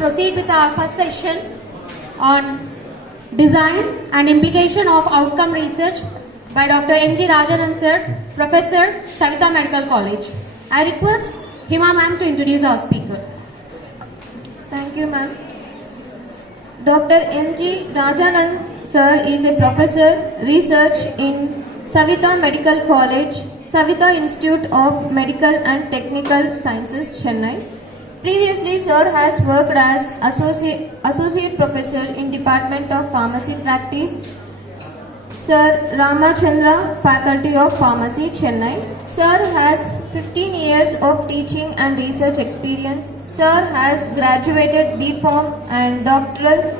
proceed with our first session on design and implication of outcome research by Dr. M.G. Rajanan sir, Professor, Savitha Medical College. I request Hima ma'am to introduce our speaker. Thank you, ma'am. Dr. M.G. Rajanan sir is a professor research in Savitha Medical College, Savitha Institute of Medical and Technical Sciences, Chennai. Previously, sir has worked as associate professor in Department of Pharmacy Practice, Sir Ramachandra, Faculty of Pharmacy, Chennai. Sir has 15 years of teaching and research experience. Sir has graduated B.Pharm and doctoral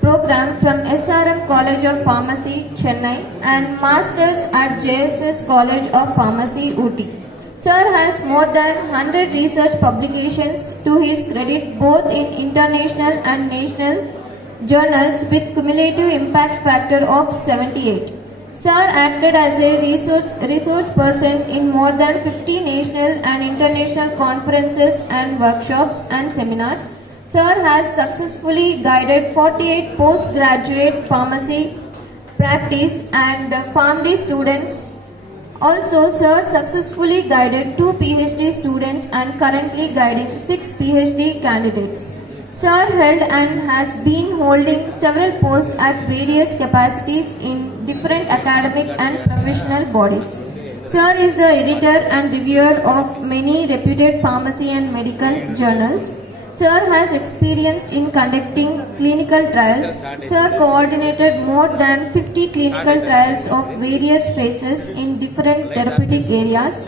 program from SRM College of Pharmacy, Chennai and Masters at JSS College of Pharmacy, Ooty. Sir has more than 100 research publications to his credit both in international and national journals with cumulative impact factor of 78. Sir acted as a resource person in more than 50 national and international conferences and workshops and seminars. Sir has successfully guided 48 postgraduate pharmacy practice and PharmD students. Also, Sir successfully guided 2 PhD students and currently guiding 6 PhD candidates. Sir held and has been holding several posts at various capacities in different academic and professional bodies. Sir is the editor and reviewer of many reputed pharmacy and medical journals. Sir has experience in conducting clinical trials. Sir coordinated more than 50 clinical trials of various phases in different therapeutic areas,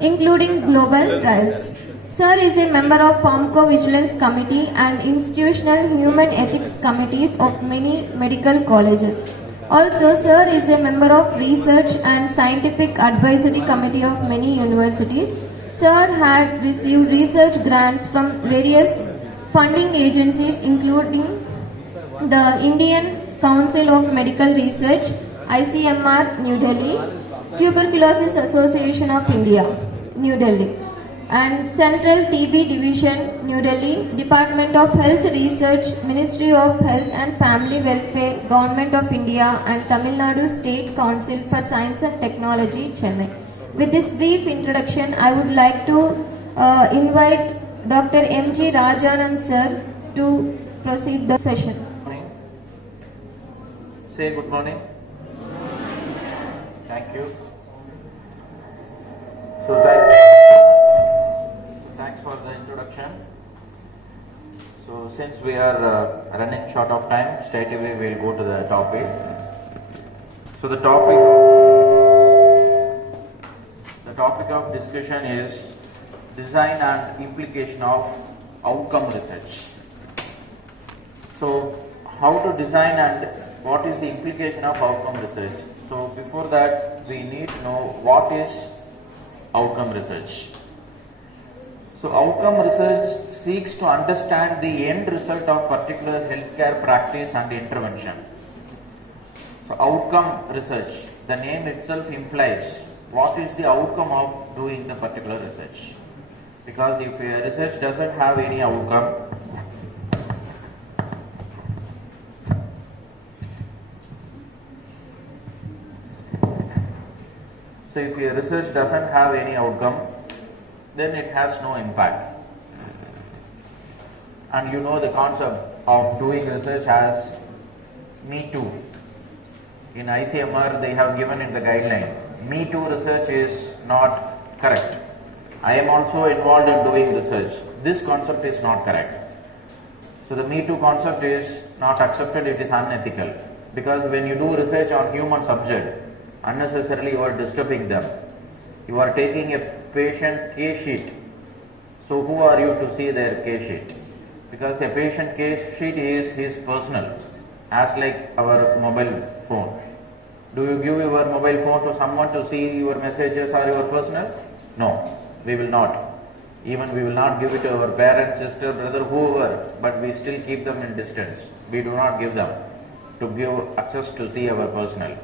including global trials. Sir is a member of Pharmacovigilance Committee and Institutional Human Ethics Committees of many medical colleges. Also, Sir is a member of Research and Scientific Advisory Committee of many universities. Sir had received research grants from various funding agencies including the Indian Council of Medical Research, ICMR, New Delhi, Tuberculosis Association of India, New Delhi, and Central TB Division, New Delhi, Department of Health Research, Ministry of Health and Family Welfare, Government of India and Tamil Nadu State Council for Science and Technology, Chennai. With this brief introduction, I would like to invite Dr. M.G. Rajanan sir to proceed the session. Morning. Say good morning. Thank you. So thanks for the introduction. So since we are running short of time, straight away we will go to the topic. So the topic of discussion is design and implication of outcome research. So how to design and what is the implication of outcome research? So before that we need to know what is outcome research. So outcome research seeks to understand the end result of particular healthcare practice and intervention. So outcome research, the name itself implies what is the outcome of doing the particular research. Because if a research doesn't have any outcome, then it has no impact. And you know the concept of doing research as Me Too. In ICMR they have given in the guideline, Me Too research is not correct. I am also involved in doing research. This concept is not correct. So the Me Too concept is not accepted, it is unethical. Because when you do research on human subject, unnecessarily you are disturbing them. You are taking a patient case sheet. So who are you to see their case sheet? Because a patient case sheet is his personal, as like our mobile phone. Do you give your mobile phone to someone to see your messages or your personal? No, we will not. Even we will not give it to our parents, sister, brother, whoever, but we still keep them in distance. We do not give them to give access to see our personal.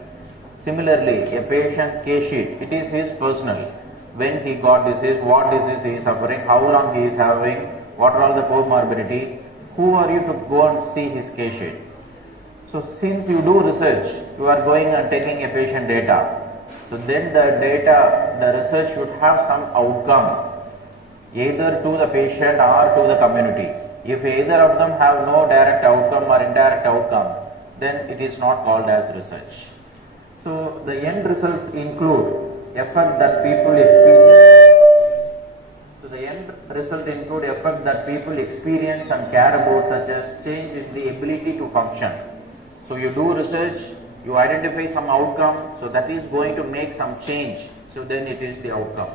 Similarly, a patient case sheet, it is his personal. When he got disease, what disease he is suffering, how long he is having, what are all the comorbidity, who are you to go and see his case sheet? So since you do research, you are going and taking a patient data. So then the data, the research should have some outcome, either to the patient or to the community. If either of them have no direct outcome or indirect outcome, then it is not called as research. So the end result include effect that people experience. So the end result include effect that people experience and care about, such as change in the ability to function. So you do research, you identify some outcome, so that is going to make some change, so then it is the outcome.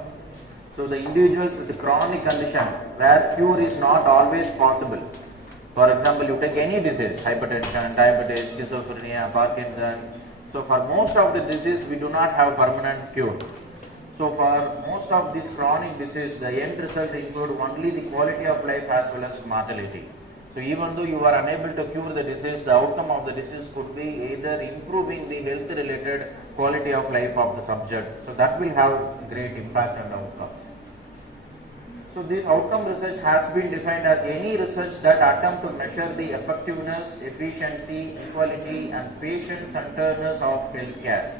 So the individuals with the chronic condition where cure is not always possible. For example, you take any disease, hypertension, diabetes, schizophrenia, Parkinson. So for most of the disease, we do not have permanent cure. So for most of this chronic disease, the end result include only the quality of life as well as mortality. So even though you are unable to cure the disease, the outcome of the disease could be either improving the health related quality of life of the subject. So that will have great impact and outcome. So this outcome research has been defined as any research that attempt to measure the effectiveness, efficiency, equality and patient-centeredness of healthcare.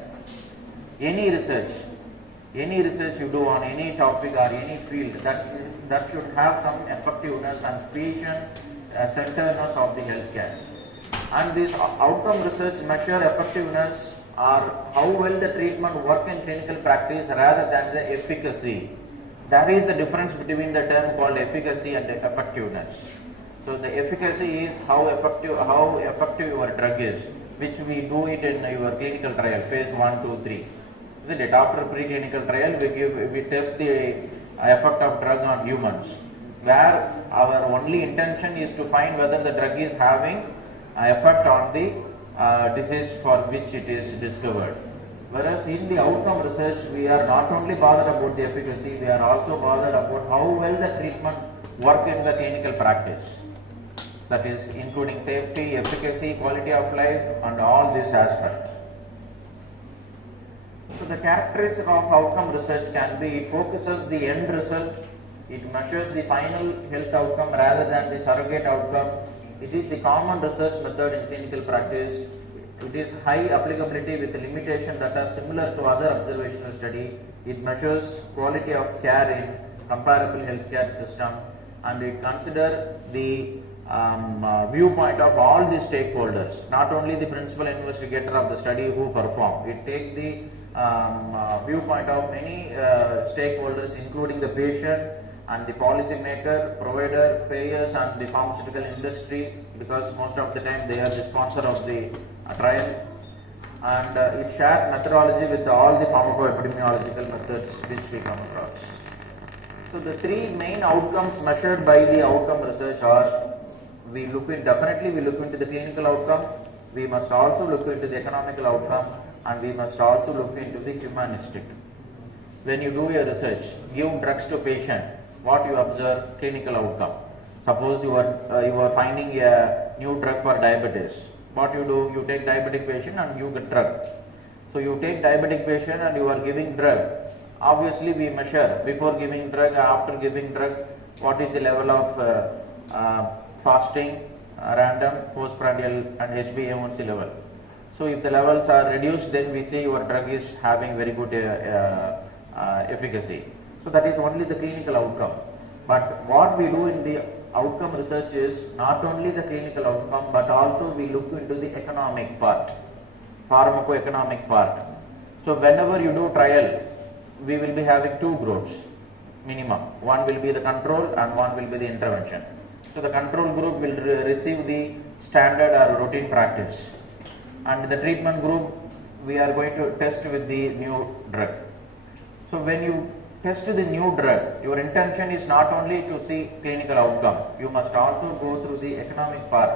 Any research you do on any topic or any field, that should have some effectiveness and patient-centeredness of the healthcare. And this outcome research measure effectiveness or how well the treatment work in clinical practice rather than the efficacy. That is the difference between the term called efficacy and effectiveness. So the efficacy is how effective your drug is, which we do it in your clinical trial, phase 1, 2, 3. Isn't it? After preclinical trial, we test the effect of drug on humans, where our only intention is to find whether the drug is having effect on the disease for which it is discovered. Whereas in the outcome research, we are not only bothered about the efficacy, we are also bothered about how well the treatment work in the clinical practice. That is including safety, efficacy, quality of life and all these aspects. So the characteristic of outcome research can be, it focuses the end result, it measures the final health outcome rather than the surrogate outcome. It is the common research method in clinical practice. It is high applicability with limitations that are similar to other observational study. It measures quality of care in comparable healthcare system, and it considers the viewpoint of all the stakeholders, not only the principal investigator of the study who performed. It takes the viewpoint of many stakeholders, including the patient and the policy maker, provider, payers and the pharmaceutical industry, because most of the time they are the sponsor of the trial. And it shares methodology with all the pharmacoepidemiological methods which we come across. So the three main outcomes measured by the outcome research are, definitely we look into the clinical outcome, we must also look into the economical outcome, and we must also look into the humanistic. When you do your research, give drugs to patient, what you observe? Clinical outcome. Suppose you are finding a new drug for diabetes. What you do? You take diabetic patient and you get drug. So you take diabetic patient and you are giving drug. Obviously we measure before giving drug, after giving drug, what is the level of fasting, random, postprandial and HbA1c level. So if the levels are reduced, then we say your drug is having very good efficacy. So that is only the clinical outcome. But what we do in the outcome research is not only the clinical outcome, but also we look into the economic part, pharmacoeconomic part. So whenever you do trial, we will be having two groups minimum. One will be the control and one will be the intervention. So the control group will receive the standard or routine practice, and the treatment group we are going to test with the new drug. So when you test the new drug, your intention is not only to see clinical outcome, you must also go through the economic part,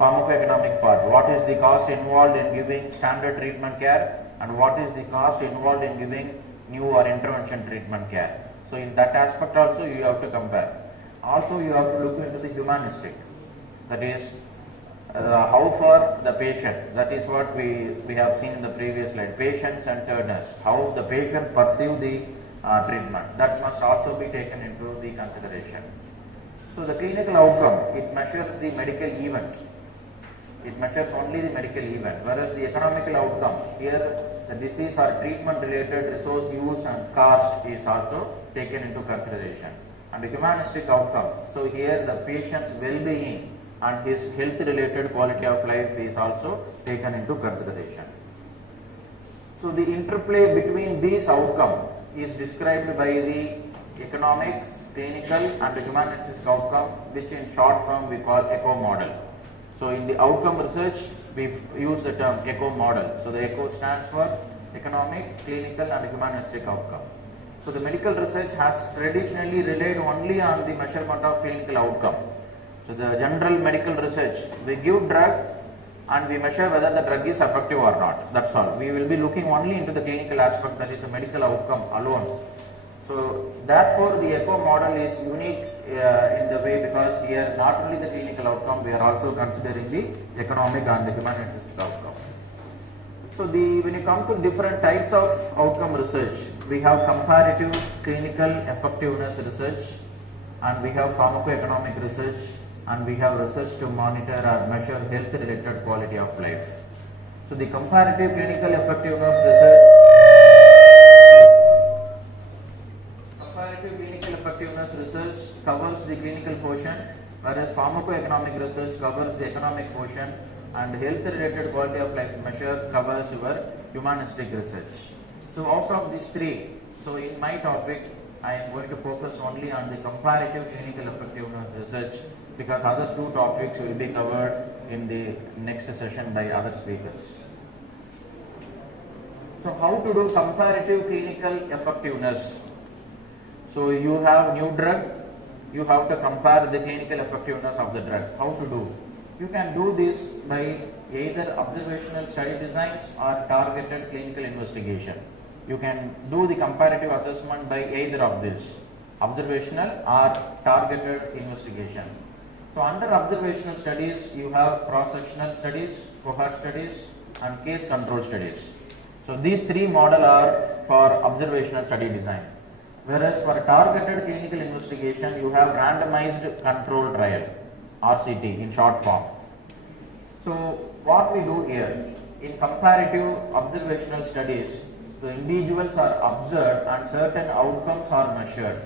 pharmacoeconomic part. What is the cost involved in giving standard treatment care, and what is the cost involved in giving new or intervention treatment care. So in that aspect also you have to compare. Also you have to look into the humanistic, that is how for the patient, that is what we have seen in the previous slide, patient-centeredness, how the patient perceive the treatment, that must also be taken into the consideration. So the clinical outcome, it measures the medical event. It measures only the medical event, whereas the economical outcome, here the disease or treatment related resource use and cost is also taken into consideration. And the humanistic outcome, so here the patient's well-being and his health related quality of life is also taken into consideration. So the interplay between these outcomes is described by the economic, clinical and the humanistic outcome, which in short form we call ECHO model. So in the outcome research, we use the term ECHO model. So the ECHO stands for economic, clinical and humanistic outcome. So the medical research has traditionally relied only on the measurement of clinical outcome. So the general medical research, we give drug and we measure whether the drug is effective or not. That's all. We will be looking only into the clinical aspect, that is the medical outcome alone. So therefore the ECHO model is unique in the way, because here not only the clinical outcome, we are also considering the economic and the humanistic outcome. So when you come to different types of outcome research, we have comparative clinical effectiveness research, and we have pharmacoeconomic research, and we have research to monitor or measure health related quality of life. So the comparative clinical effectiveness research, covers the clinical portion, whereas pharmacoeconomic research covers the economic portion, and health related quality of life measure covers your humanistic research. So out of these three, so in my topic I am going to focus only on the comparative clinical effectiveness research, because other two topics will be covered in the next session by other speakers. So how to do comparative clinical effectiveness? So you have new drug, you have to compare the clinical effectiveness of the drug. How to do? You can do this by either observational study designs or targeted clinical investigation. You can do the comparative assessment by either of these, observational or targeted investigation. So under observational studies, you have cross-sectional studies, cohort studies and case control studies. So these three models are for observational study design. Whereas for targeted clinical investigation, you have randomized control trial, RCT in short form. So what we do here, in comparative observational studies, the individuals are observed and certain outcomes are measured.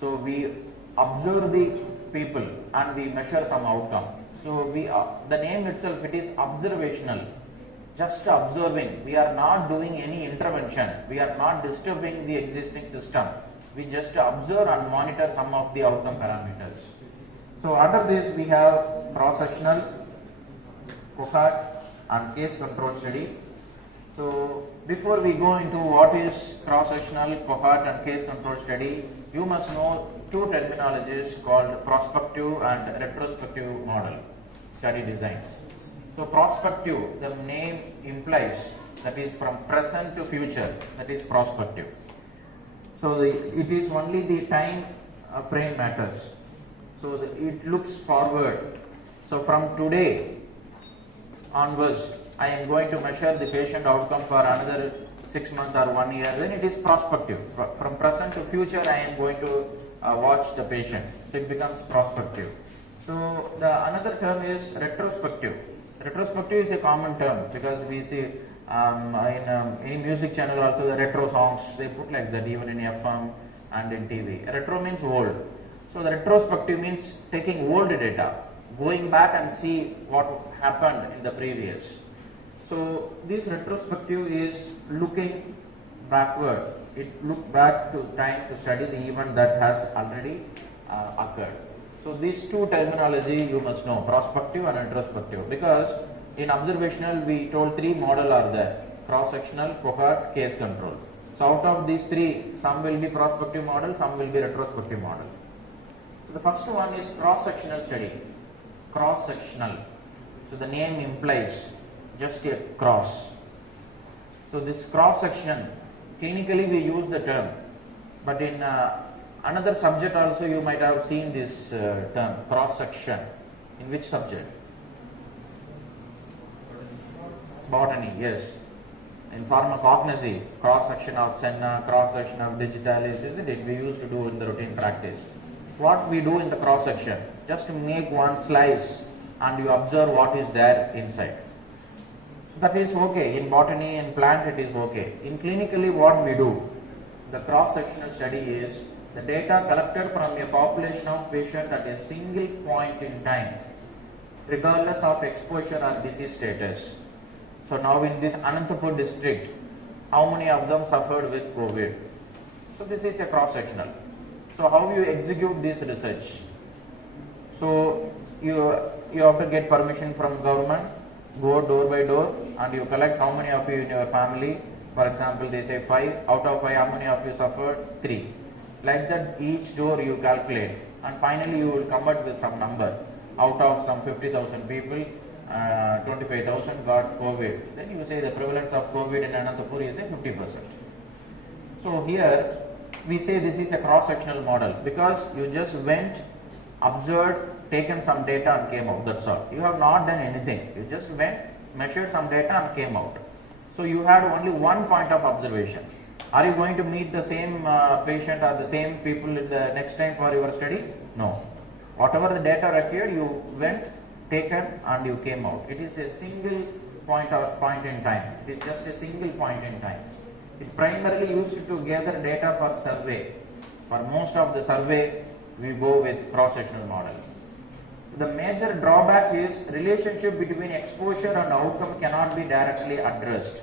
So we observe the people and we measure some outcome. So the name itself, it is observational. Just observing, we are not doing any intervention, we are not disturbing the existing system, we just observe and monitor some of the outcome parameters. So under this we have cross-sectional, cohort and case control study. So before we go into what is cross-sectional, cohort and case control study, you must know two terminologies called prospective and retrospective model study designs. So prospective, the name implies, that is from present to future, that is prospective. So it is only the time frame matters. So it looks forward. So from today onwards, I am going to measure the patient outcome for another 6 months or 1 year, then it is prospective. From present to future, I am going to watch the patient. So it becomes prospective. So the another term is retrospective. Retrospective is a common term, because we see in any music channel also the retro songs, they put like that even in FM and in TV. Retro means old. So the retrospective means taking old data, going back and see what happened in the previous. So this retrospective is looking backward. It looks back to time to study the event that has already occurred. So these two terminology you must know, prospective and retrospective, because in observational we told three models are there, cross-sectional, cohort, case control. So out of these three, some will be prospective model, some will be retrospective model. So the first one is cross-sectional study, cross-sectional. So the name implies just a cross. So this cross-section, clinically we use the term, but in another subject also you might have seen this term, cross-section. In which subject? Botany, yes. In pharmacognosy, cross-section of Senna, cross-section of digitalis, isn't it? We used to do in the routine practice. what we do in the cross section, just make one slice and you observe what is there inside. That is okay. In botany and plant it is okay. In clinically what we do, the cross-sectional study is the data collected from a population of patients at a single point in time, regardless of exposure or disease status. So now in this Anantapur district, how many of them suffered with COVID? So this is a cross-sectional. So how you execute this research? So you have to get permission from government, go door by door, and you collect how many of you in your family. For example, they say 5, out of 5 how many of you suffered? 3. Like that each door you calculate, and finally you will come up with some number. Out of some 50,000 people, 25,000 got COVID. Then you say the prevalence of COVID in Anantapur is 50%. So here we say this is a cross-sectional model because you just went, observed, taken some data and came out. That's all. You have not done anything. You just went, measured some data and came out. So you had only one point of observation. Are you going to meet the same patient or the same people in the next time for your study? No. Whatever the data appeared, you went, taken and you came out. It is a single point in time. It is just a single point in time. It primarily used to gather data for survey. For most of the survey, we go with cross-sectional model. The major drawback is relationship between exposure and outcome cannot be directly addressed.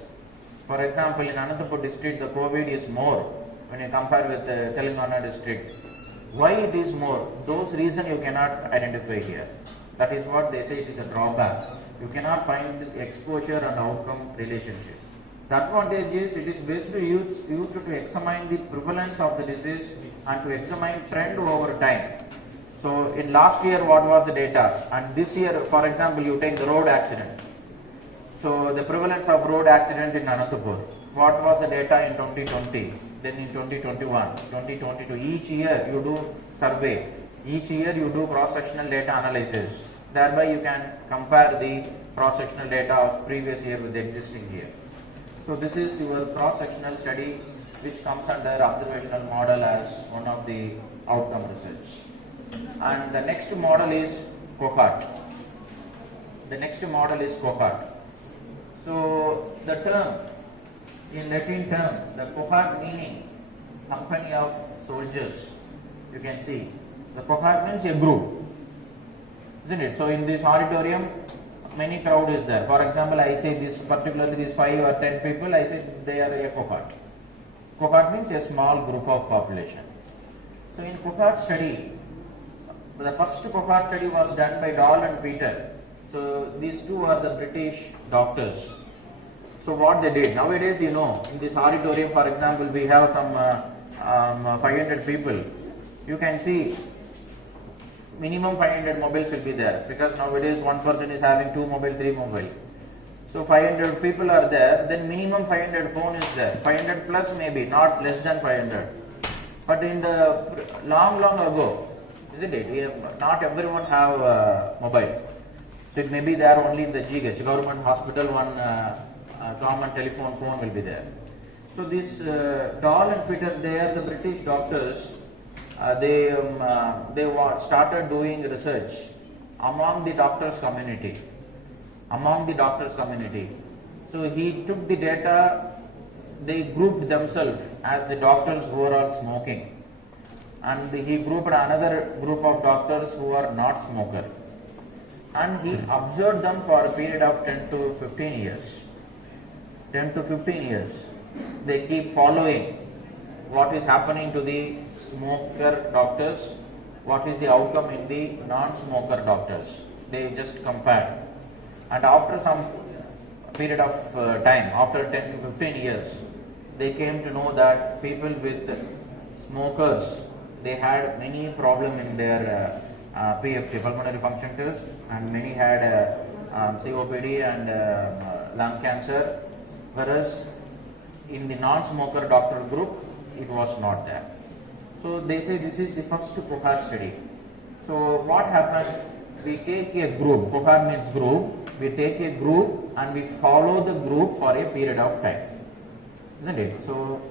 For example, in Anantapur district, the COVID is more when you compare with the Telangana district. Why it is more? Those reasons you cannot identify here. That is what they say it is a drawback. You cannot find the exposure and outcome relationship. The advantage is it is basically used to examine the prevalence of the disease and to examine trend over time. So in last year what was the data, and this year, for example, you take the road accident. So the prevalence of road accident in Anantapur, what was the data in 2020, then in 2021, 2022, each year you do survey, each year you do cross-sectional data analysis, thereby you can compare the cross-sectional data of previous year with the existing year. So this is your cross-sectional study which comes under observational model as one of the outcome research. And the next model is Copart. The next model is Copart. So the term, in Latin term, the Copart meaning company of soldiers. You can see the Copart means a group, isn't it? So in this auditorium, many crowd is there. For example, I say this particularly these 5 or 10 people, I say they are a Copart. Copart means a small group of population. So in Copart study, the first Copart study was done by Doll and Peter. So these two are the British doctors. So what they did, nowadays you know, in this auditorium for example, we have some 500 people. You can see minimum 500 mobiles will be there because nowadays one person is having 2 mobile, 3 mobile. So 500 people are there, then minimum 500 phone is there. 500 plus maybe, not less than 500. But in the long ago, isn't it? Not everyone have mobile. So it may be there only in the GH, government hospital, one common telephone phone will be there. So this Doll and Peter, they are the British doctors. They started doing research among the doctors community. So he took the data, they grouped themselves as the doctors who are all smoking. And he grouped another group of doctors who are not smoker. And he observed them for a period of 10 to 15 years. 10 to 15 years. They keep following what is happening to the smoker doctors, what is the outcome in the non-smoker doctors. They just compared. And after some period of time, after 10 to 15 years, they came to know that people with smokers, they had many problems in their PFT, pulmonary function test, and many had COPD and lung cancer, whereas in the non-smoker doctor group, it was not there. So they say this is the first Copart study. So what happened? We take a group, Copart means group, we take a group and we follow the group for a period of time, isn't it? So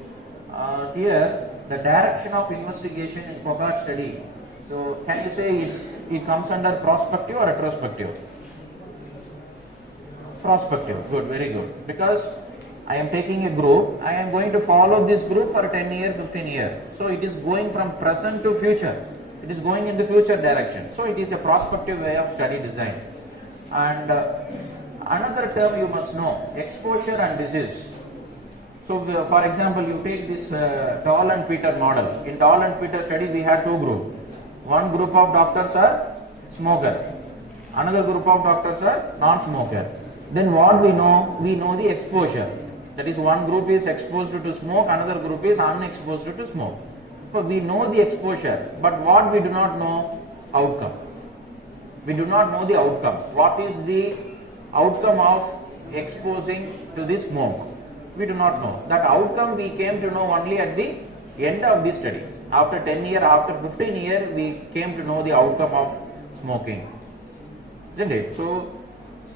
here the direction of investigation in Copart study So can you say it comes under prospective or retrospective? Prospective, good, very good. Because I am taking a group, I am going to follow this group for 10 years, 15 years. So it is going from present to future. It is going in the future direction. So it is a prospective way of study design. And another term you must know, exposure and disease. So for example, you take this Dahl and Peter model. In Dahl and Peter study, we had two groups. One group of doctors are smoker. Another group of doctors are non-smoker. Then what we know the exposure. That is, one group is exposed to smoke, another group is unexposed to smoke. So we know the exposure, but what we do not know? Outcome. We do not know the outcome. What is the outcome of exposing to the smoke? We do not know. That outcome we came to know only at the end of the study. After 10 years, after 15 years, we came to know the outcome of smoking. Isn't it? So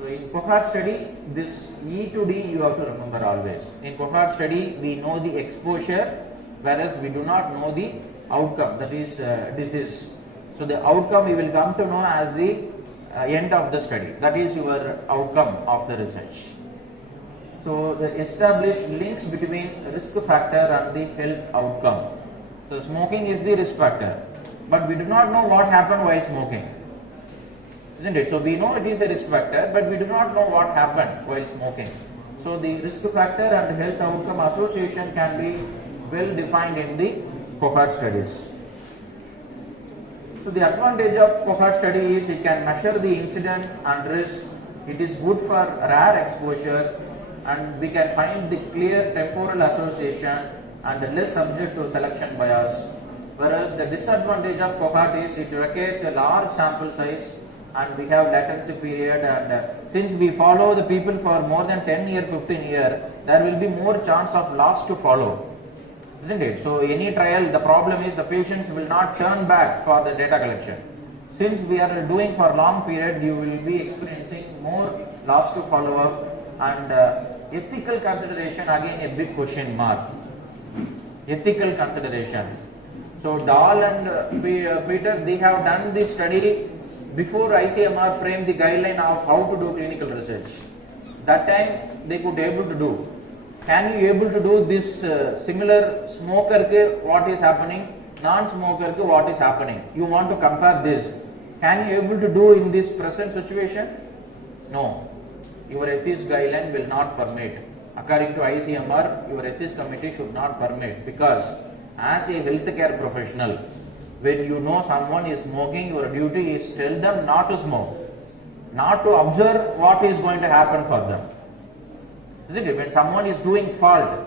in Copart study, this E to D you have to remember always. In Copart study, we know the exposure, whereas we do not know the outcome, that is disease. So the outcome we will come to know as the end of the study. That is your outcome of the research. So the established links between risk factor and the health outcome. So smoking is the risk factor, but we do not know what happened while smoking. Isn't it? So we know it is a risk factor, but we do not know what happened while smoking. So the risk factor and health outcome association can be well defined in the Copart studies. So the advantage of Copart study is it can measure the incident and risk. It is good for rare exposure, and we can find the clear temporal association and less subject to selection bias. Whereas the disadvantage of Copart is it requires a large sample size, and we have latency period, and since we follow the people for more than 10 years, 15 years, there will be more chance of loss to follow. Isn't it? So any trial, the problem is the patients will not turn back for the data collection. Since we are doing for long period, you will be experiencing more loss to follow up, and ethical consideration, again a big question mark. Ethical consideration. So Dahl and Peter, they have done this study before ICMR framed the guideline of how to do clinical research. That time they could able to do. Can you able to do this similar smoker ke what is happening, non-smoker ke what is happening? You want to compare this. Can you able to do in this present situation? No. Your ethics guideline will not permit. According to ICMR, your ethics committee should not permit, because as a healthcare professional, when you know someone is smoking, your duty is tell them not to smoke, not to observe what is going to happen for them. Isn't it? When someone is doing fault,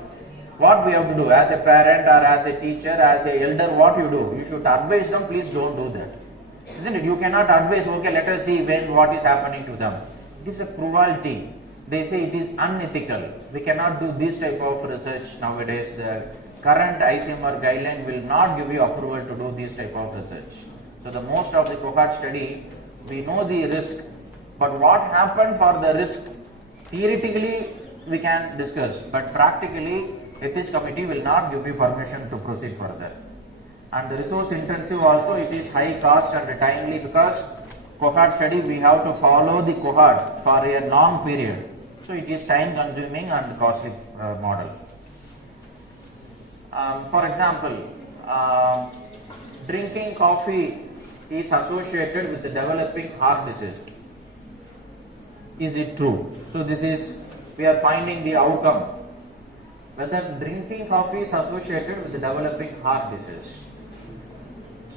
what we have to do as a parent or as a teacher, as a elder, what you do? You should advise them, please don't do that. Isn't it? You cannot advise, okay, let us see what is happening to them. It is a cruelty. They say it is unethical. We cannot do this type of research nowadays. The current ICMR guideline will not give you approval to do this type of research. So the most of the Copart study, we know the risk, but what happened for the risk, theoretically we can discuss, but practically ethics committee will not give you permission to proceed further. And the resource intensive also, it is high cost and timely, because cohort study we have to follow the cohort for a long period. So it is time consuming and costly model. For example, drinking coffee is associated with developing heart disease. Is it true? So this is, we are finding the outcome, whether drinking coffee is associated with developing heart disease.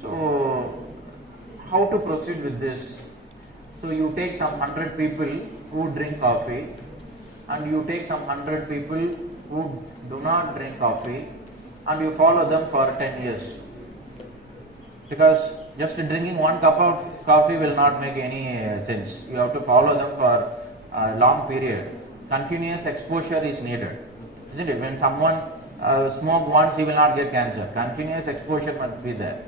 So how to proceed with this? So you take some 100 people who drink coffee, and you take some 100 people who do not drink coffee, and you follow them for 10 years. Because just drinking one cup of coffee will not make any sense. You have to follow them for a long period. Continuous exposure is needed, isn't it? When someone smoke once, he will not get cancer. Continuous exposure must be there.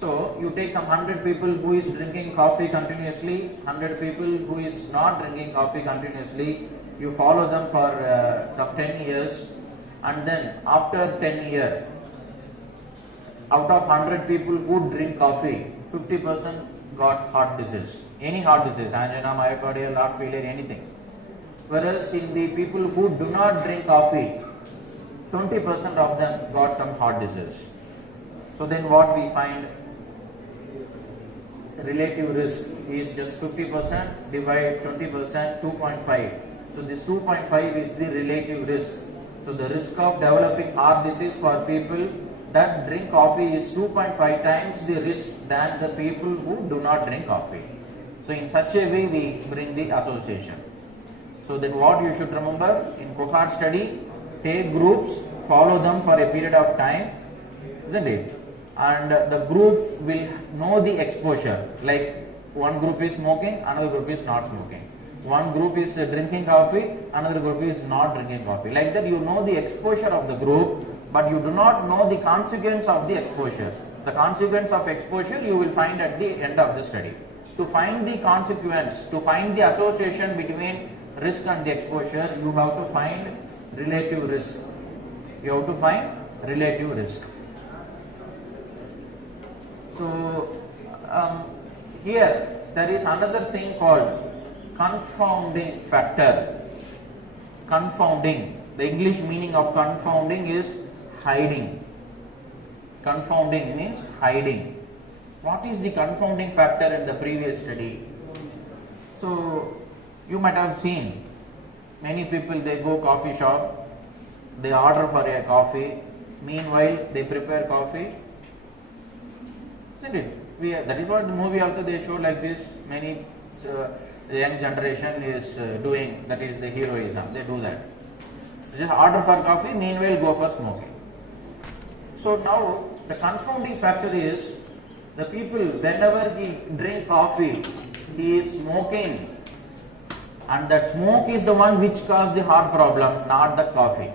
So you take some 100 people who is drinking coffee continuously, 100 people who is not drinking coffee continuously. You follow them for some 10 years, and then after 10 years, out of 100 people who drink coffee, 50% got heart disease. Any heart disease, angina, myocardial, heart failure, anything. Whereas in the people who do not drink coffee, 20% of them got some heart disease. So then what we find? Relative risk is just 50% divide 20%, 2.5. So this 2.5 is the relative risk. So the risk of developing heart disease for people that drink coffee is 2.5 times the risk than the people who do not drink coffee. So in such a way we bring the association. So then what you should remember in cohort study, take groups, follow them for a period of time, isn't it? And the group will know the exposure, like one group is smoking, another group is not smoking. One group is drinking coffee, another group is not drinking coffee. Like that you know the exposure of the group, but you do not know the consequence of the exposure. The consequence of exposure you will find at the end of the study. To find the consequence, to find the association between risk and the exposure, you have to find relative risk. You have to find relative risk. So here there is another thing called confounding factor. Confounding. The English meaning of confounding is hiding. Confounding means hiding. What is the confounding factor in the previous study? So you might have seen many people, they go coffee shop, they order for a coffee, meanwhile they prepare coffee. Isn't it? That is what the movie also they show like this. Many the young generation is doing, that is the heroism, they do that. They just order for coffee, meanwhile go for smoking. So now the confounding factor is the people, whenever he drink coffee, he is smoking, and that smoke is the one which caused the heart problem, not the coffee.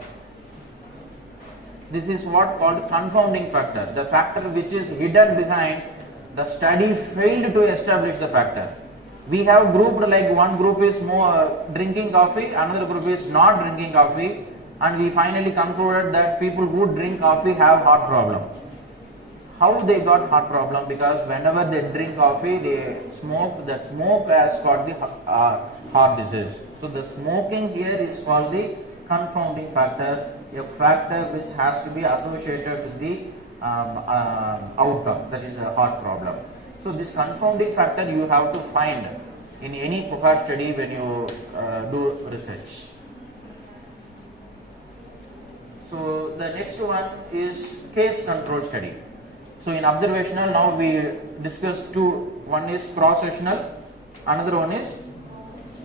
This is what called confounding factor, the factor which is hidden behind. The study failed to establish the factor. We have grouped, like one group is more drinking coffee, another group is not drinking coffee, and we finally concluded that people who drink coffee have heart problem. How they got heart problem? Because whenever they drink coffee, they smoke. That smoke has got the heart disease. So the smoking here is called the confounding factor, a factor which has to be associated with the outcome, that is the heart problem. So this confounding factor you have to find in any cohort study when you do research. So the next one is case control study. So in observational, now we discussed two. One is cross-sectional, another one is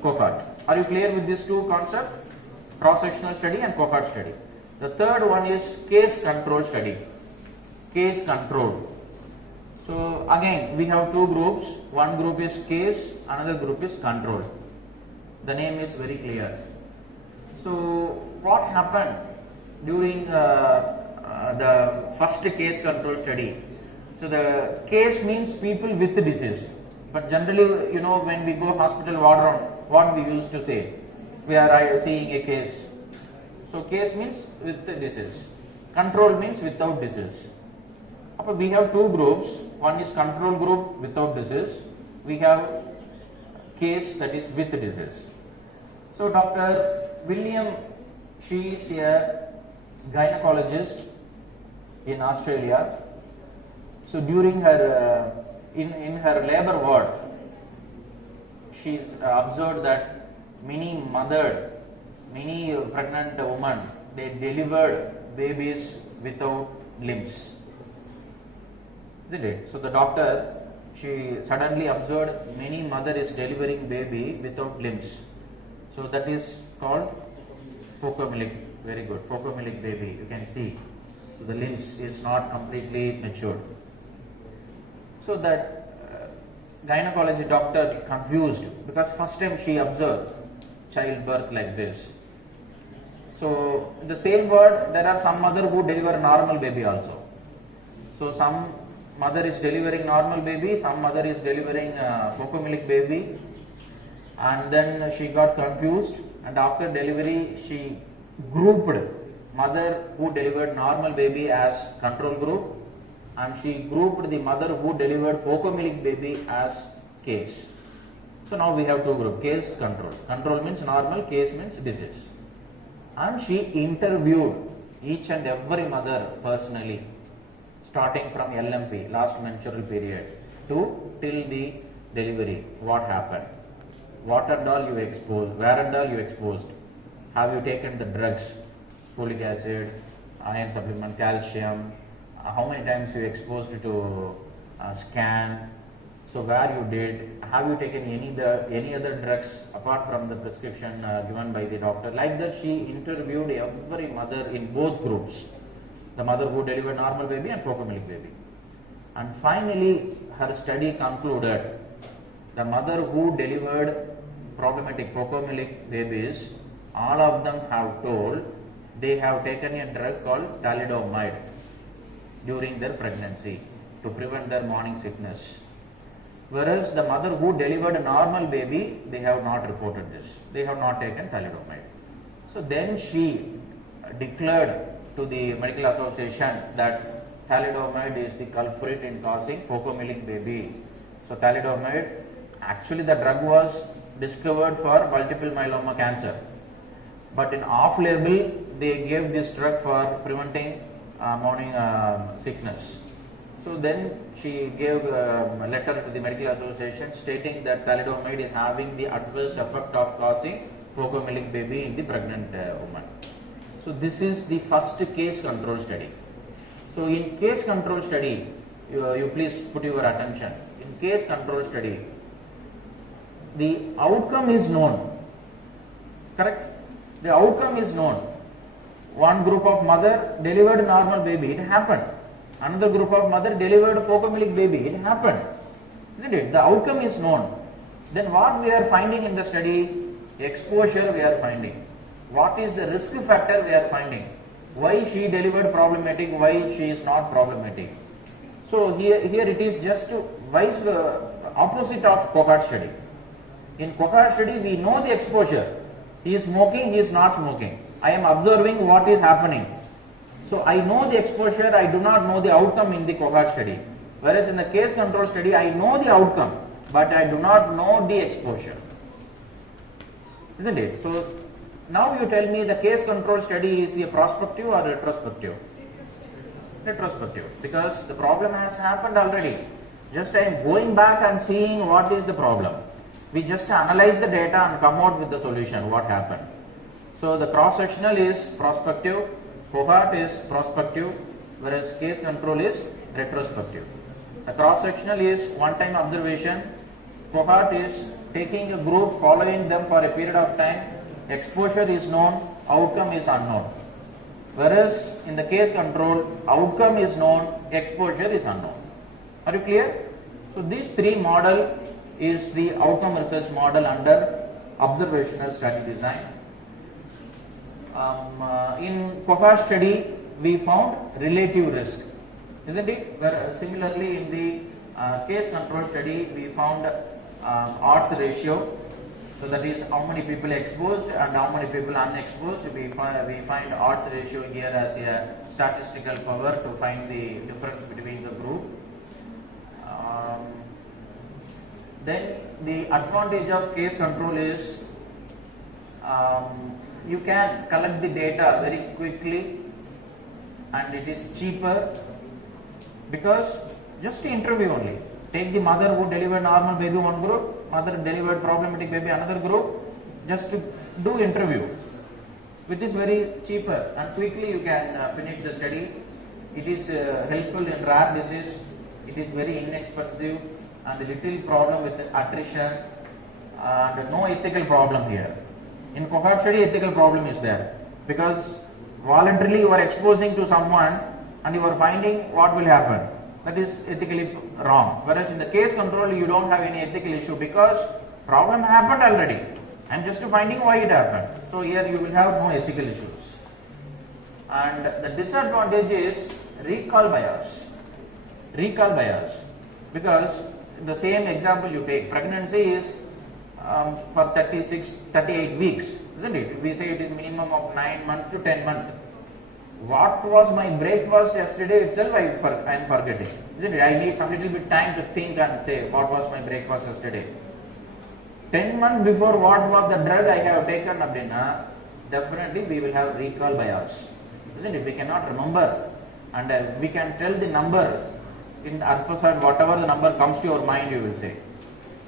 cohort. Are you clear with these two concepts? Cross-sectional study and cohort study. The third one is case control study. Case control. So again we have two groups. One group is case, another group is control. The name is very clear. So what happened during the first case control study? So the case means people with disease. But generally, you know, when we go hospital ward round, what we used to say? We are seeing a case. So case means with disease. Control means without disease. We have two groups. One is control group without disease. We have case that is with disease. So Dr. William, she is a gynecologist in Australia. So during her in her labor ward, she observed that many pregnant women, they delivered babies without limbs. Isn't it? So the doctor, she suddenly observed many mother is delivering baby without limbs. So that is called phocomelic. Very good. Phocomelic baby. You can see. So the limbs is not completely matured. So that gynecology doctor confused because first time she observed childbirth like this. So in the same word, there are some mother who deliver normal baby also. So some mother is delivering normal baby, some mother is delivering phocomelic baby, and then she got confused, and after delivery she grouped mother who delivered normal baby as control group and she grouped the mother who delivered focomelic baby as case. So now we have two groups, case, control. Control means normal, case means disease. And she interviewed each and every mother personally, starting from LMP, last menstrual period, to till the delivery. What happened? What and all you exposed? Where and all you exposed? Have you taken the drugs? Folic acid, iron supplement, calcium. How many times you exposed to scan? So where you did? Have you taken any other drugs apart from the prescription given by the doctor? Like that, she interviewed every mother in both groups, the mother who delivered normal baby and focomelic baby. And finally, her study concluded the mother who delivered problematic focomelic babies, all of them have told they have taken a drug called thalidomide during their pregnancy to prevent their morning sickness. Whereas the mother who delivered a normal baby, they have not reported this. They have not taken thalidomide. So then she declared to the medical association that thalidomide is the culprit in causing focomelic baby. So thalidomide, actually the drug was discovered for multiple myeloma cancer. But in off-label, they gave this drug for preventing morning sickness. So then she gave a letter to the medical association stating that thalidomide is having the adverse effect of causing focomelic baby in the pregnant woman. So this is the first case control study. So in case control study, you please put your attention. In case control study, the outcome is known. Correct? The outcome is known. One group of mother delivered normal baby, it happened. Another group of mother delivered focomelic baby, it happened. Isn't it? The outcome is known. Then what we are finding in the study? Exposure we are finding. What is the risk factor we are finding? Why she delivered problematic, why she is not problematic. So here it is just vice opposite of Copart study. In Copart study we know the exposure. He is smoking, he is not smoking. I am observing what is happening. So I know the exposure, I do not know the outcome in the Copart study. Whereas in the case control study, I know the outcome, but I do not know the exposure. Isn't it? So now you tell me the case control study is a prospective or retrospective? Retrospective, because the problem has happened already. Just I am going back and seeing what is the problem. We just analyze the data and come out with the solution, what happened. So the cross-sectional is prospective, Copart is prospective, whereas case control is retrospective. The cross-sectional is one-time observation, Copart is taking a group, following them for a period of time, exposure is known, outcome is unknown. Whereas in the case control, outcome is known, exposure is unknown. Are you clear? So these three model is the outcome research model under observational study design. In Copart study, we found relative risk, isn't it? Where similarly in the case control study, we found odds ratio. So that is how many people exposed and how many people unexposed. We find odds ratio here as a statistical power to find the difference between the group. Then the advantage of case control is you can collect the data very quickly and it is cheaper because just interview only. Take the mother who delivered normal baby one group, mother delivered problematic baby another group, just to do interview. It is very cheaper and quickly you can finish the study. It is helpful in rare disease, it is very inexpensive and a little problem with attrition and no ethical problem here. In Copart study, ethical problem is there because voluntarily you are exposing to someone and you are finding what will happen. That is ethically wrong. Whereas in the case control, you don't have any ethical issue because problem happened already. I am just finding why it happened. So here you will have no ethical issues. And the disadvantage is recall bias. Recall bias, because the same example you take, pregnancy is for 38 weeks, isn't it? We say it is minimum of 9 months to 10 months. What was my breakfast yesterday itself, I am forgetting. Isn't it? I need some little bit time to think and say what was my breakfast yesterday. 10 months before, what was the drug I have taken abdina, definitely we will have recall bias. Isn't it? We cannot remember, and we can tell the number in Arpasad, whatever the number comes to your mind, you will say.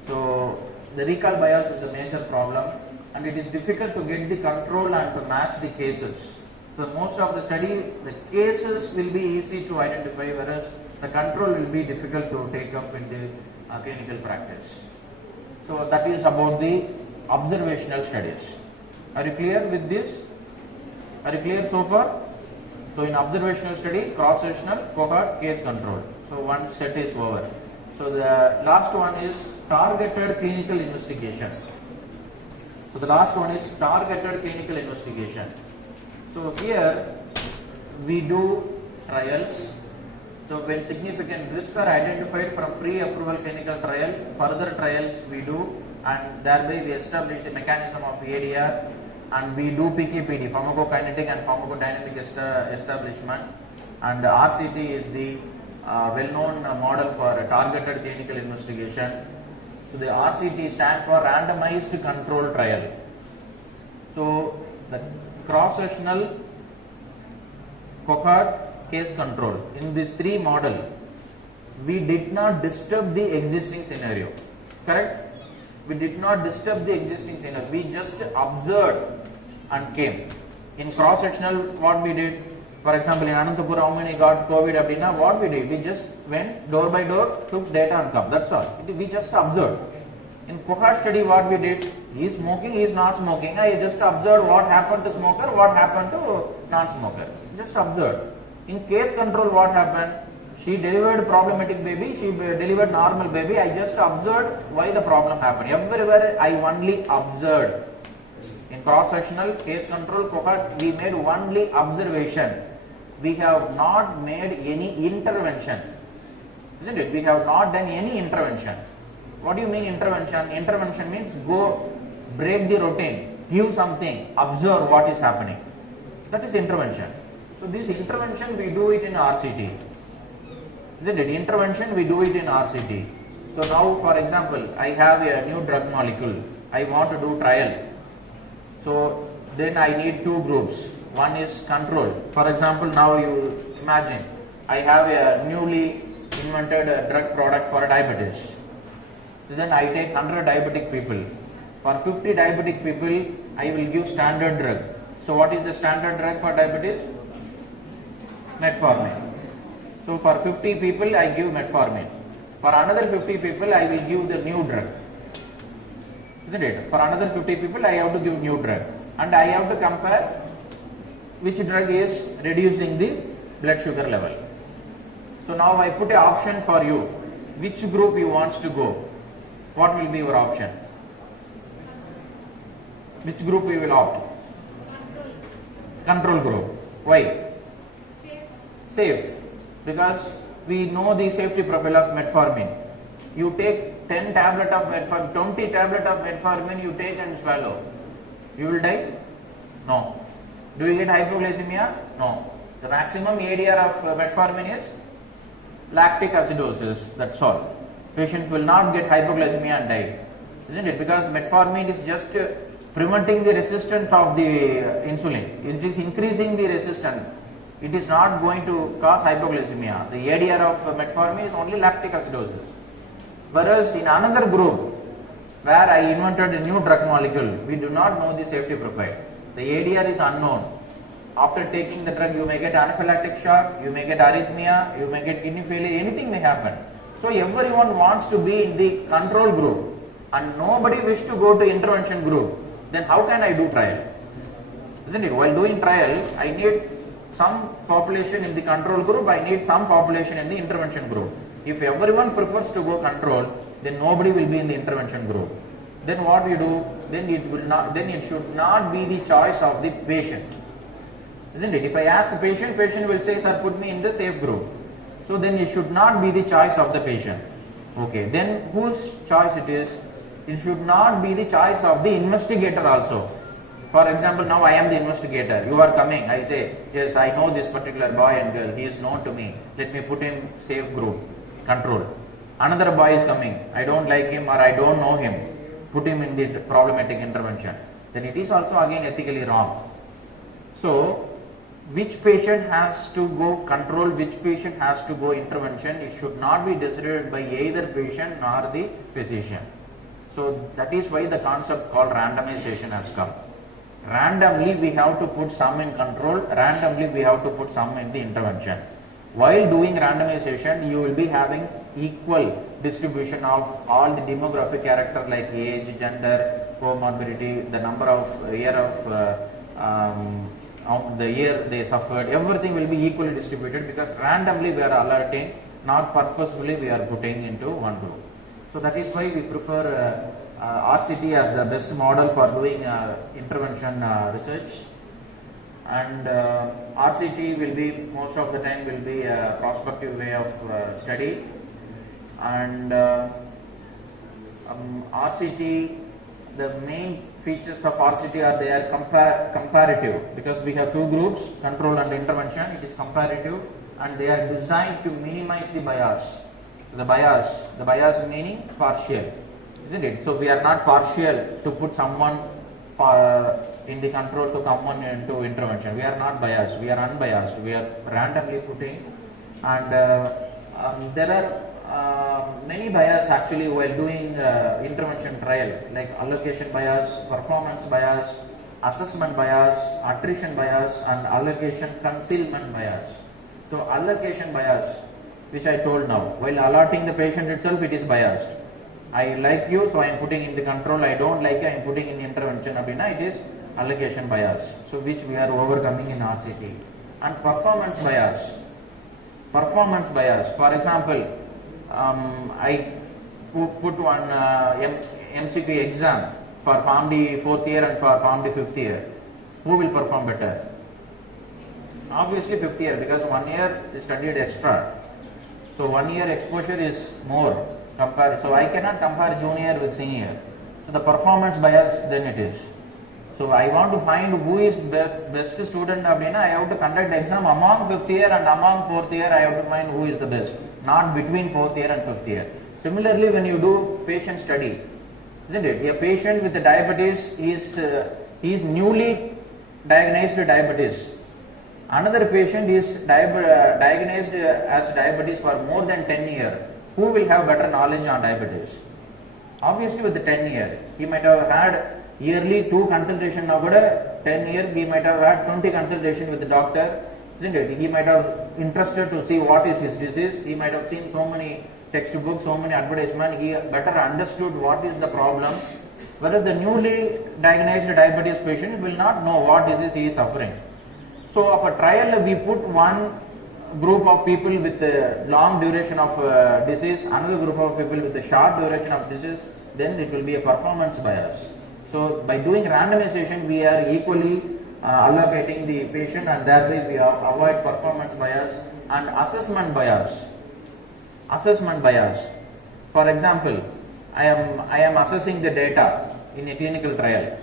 So the recall bias is a major problem, and it is difficult to get the control and to match the cases. So most of the study, the cases will be easy to identify, whereas the control will be difficult to take up in the clinical practice. So that is about the observational studies. Are you clear with this? Are you clear so far? So in observational study, cross-sectional, cohort, case control. So one set is over. So the last one is targeted clinical investigation. So the last one is targeted clinical investigation. So here we do trials. So when significant risks are identified from pre-approval clinical trial, further trials we do, and thereby we establish the mechanism of ADR, and we do PKPD, pharmacokinetic and pharmacodynamic establishment, and the RCT is the well-known model for targeted clinical investigation. So the RCT stands for randomized control trial. So the cross-sectional, cohort, case control. In this three model, we did not disturb the existing scenario. Correct? We did not disturb the existing scenario. We just observed and came. In cross-sectional, what we did, for example, in Anantapur, how many got COVID abdina, what we did, we just went door by door, took data and come. That's all. We just observed. In cohort study, what we did, he is smoking, he is not smoking. I just observed what happened to smoker, what happened to non-smoker. Just observed. In case control, what happened? She delivered problematic baby, she delivered normal baby. I just observed why the problem happened. Everywhere I only observed. In cross-sectional, case control, cohort, we made only observation. We have not made any intervention. Isn't it? We have not done any intervention. What do you mean intervention? Intervention means go break the routine, give something, observe what is happening. That is intervention. So this intervention we do it in RCT. Isn't it? Intervention we do it in RCT. So now, for example, I have a new drug molecule. I want to do trial. So then I need two groups. One is control. For example, now you imagine I have a newly invented drug product for diabetes. Then I take 100 diabetic people. For 50 diabetic people, I will give standard drug. So what is the standard drug for diabetes? Metformin. So for 50 people, I give metformin. For another 50 people, I will give the new drug. Isn't it? For another 50 people, I have to give new drug. And I have to compare which drug is reducing the blood sugar level. So now I put an option for you. Which group you want to go? What will be your option? Which group you will opt? Control group. Why? Safe. Because we know the safety profile of metformin. You take 10 tablet of metformin, 20 tablet of metformin you take and swallow. You will die? No. Do you get hypoglycemia? No. The maximum ADR of metformin is lactic acidosis. That's all. Patients will not get hypoglycemia and die. Isn't it? Because metformin is just preventing the resistance of the insulin. It is increasing the resistance. It is not going to cause hypoglycemia. The ADR of metformin is only lactic acidosis. Whereas in another group where I invented a new drug molecule, we do not know the safety profile. The ADR is unknown. After taking the drug, you may get anaphylactic shock, you may get arrhythmia, you may get kidney failure, anything may happen. So everyone wants to be in the control group and nobody wishes to go to intervention group. Then how can I do trial? Isn't it? While doing trial, I need some population in the control group, I need some population in the intervention group. If everyone prefers to go control, then nobody will be in the intervention group. Then what we do? Then it should not be the choice of the patient. Isn't it? If I ask a patient will say, sir, put me in the safe group. So then it should not be the choice of the patient. Okay, then whose choice it is? It should not be the choice of the investigator also. For example, now I am the investigator. You are coming. I say, yes, I know this particular boy and girl. He is known to me. Let me put him safe group, control. Another boy is coming. I don't like him or I don't know him. Put him in the problematic intervention. Then it is also again ethically wrong. So, which patient has to go control, which patient has to go intervention, it should not be decided by either patient nor the physician. So, that is why the concept called randomization has come. Randomly we have to put some in control, randomly we have to put some in the intervention. While doing randomization, you will be having equal distribution of all the demographic character like age, gender, comorbidity, the number of year of the year they suffered, everything will be equally distributed because randomly we are alerting, not purposefully we are putting into one group. So that is why we prefer RCT as the best model for doing intervention research. And RCT will be most of the time will be a prospective way of study, and RCT, the main features of RCT are they are comparative, because we have two groups, control and intervention. It is comparative and they are designed to minimize the bias. The bias meaning partial, isn't it? So we are not partial to put someone in the control to come on into intervention. We are not biased, we are unbiased, we are randomly putting, and there are many bias actually while doing intervention trial, like allocation bias, performance bias, assessment bias, attrition bias, and allocation concealment bias. So allocation bias, which I told now, while allotting the patient itself, it is biased. I like you, so I am putting in the control. I don't like you, I am putting in the intervention. It is allocation bias, so which we are overcoming in RCT. And performance bias. Performance bias. For example, I put one MCP exam for PharmD 4th year and for PharmD 5th year. Who will perform better? Obviously 5th year, because 1 year is studied extra. So 1 year exposure is more. So I cannot compare junior with senior. So the performance bias then it is. So I want to find who is best student. I have to conduct exam among 5th year and among 4th year. I have to find who is the best, not between 4th year and 5th year. Similarly, when you do patient study, isn't it? A patient with diabetes is newly diagnosed diabetes. Another patient is diagnosed as diabetes for more than 10 years. Who will have better knowledge on diabetes? Obviously with the 10 year. He might have had yearly 2 consultation, now 10 year he might have had 20 consultation with the doctor, isn't it? He might have interested to see what is his disease. He might have seen so many textbooks, so many advertisements. He better understood what is the problem. Whereas the newly diagnosed diabetes patient will not know what disease he is suffering. So of a trial we put one group of people with a long duration of disease, another group of people with a short duration of disease, then it will be a performance bias. So by doing randomization, we are equally allocating the patient, and that way we avoid performance bias. And assessment bias. Assessment bias. For example, I am assessing the data in a clinical trial.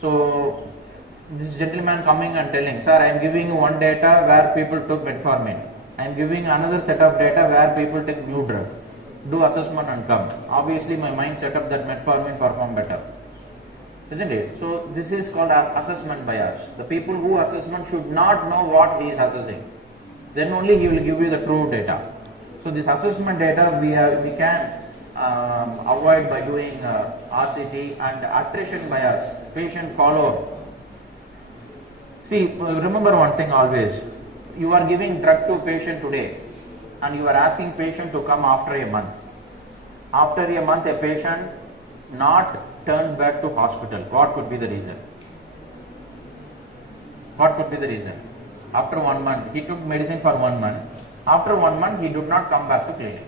So this gentleman coming and telling, sir, I am giving you one data where people took metformin. I am giving another set of data where people take new drug. Do assessment and come. Obviously my mind set up that metformin perform better. Isn't it? So this is called assessment bias. The people who assessment should not know what he is assessing. Then only he will give you the true data. So this assessment data we can avoid by doing RCT. And attrition bias, patient follow-up. See, remember one thing always, you are giving drug to patient today and you are asking patient to come after a month. After a month, a patient not turned back to hospital. What could be the reason? What could be the reason? After 1 month, he took medicine for 1 month. After 1 month, he did not come back to clinic.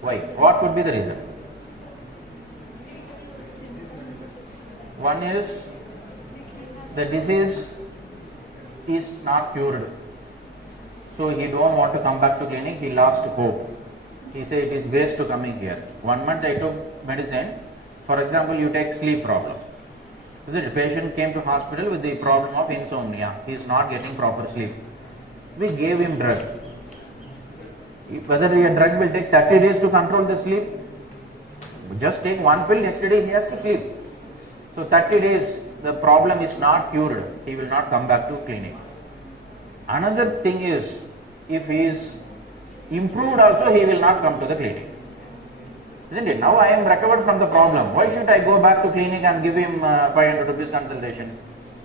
Why? What could be the reason? One is the disease is not cured. So he don't want to come back to clinic, he lost hope. He said it is best to coming here. 1 month I took medicine. For example, you take sleep problem. The patient came to hospital with the problem of insomnia. He is not getting proper sleep. We gave him drug. Whether a drug will take 30 days to control the sleep, just take one pill, next day he has to sleep. So 30 days, the problem is not cured. He will not come back to clinic. Another thing is, if he is improved also, he will not come to the clinic. Isn't it? Now I am recovered from the problem. Why should I go back to clinic and give him 500 rupees consultation?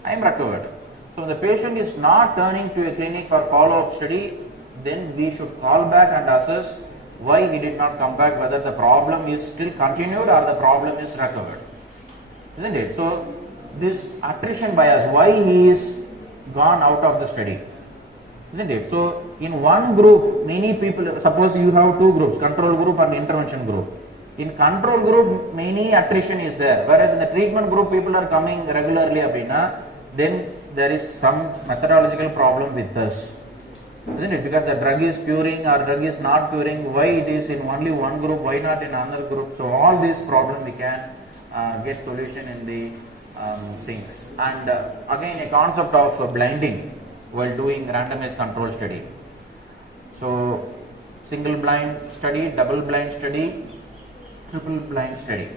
I am recovered. So the patient is not turning to a clinic for follow-up study, then we should call back and assess why he did not come back, whether the problem is still continued or the problem is recovered. Isn't it? So this attrition bias, why he is gone out of the study. Isn't it? So in one group, many people, suppose you have two groups, control group and intervention group. In control group, many attrition is there, whereas in the treatment group, people are coming regularly, then there is some methodological problem with us. Isn't it? Because the drug is curing or drug is not curing, why it is in only one group, why not in another group? So all these problems we can get solution in the things. And again, a concept of blinding while doing randomized control study. So single blind study, double blind study, triple blind study.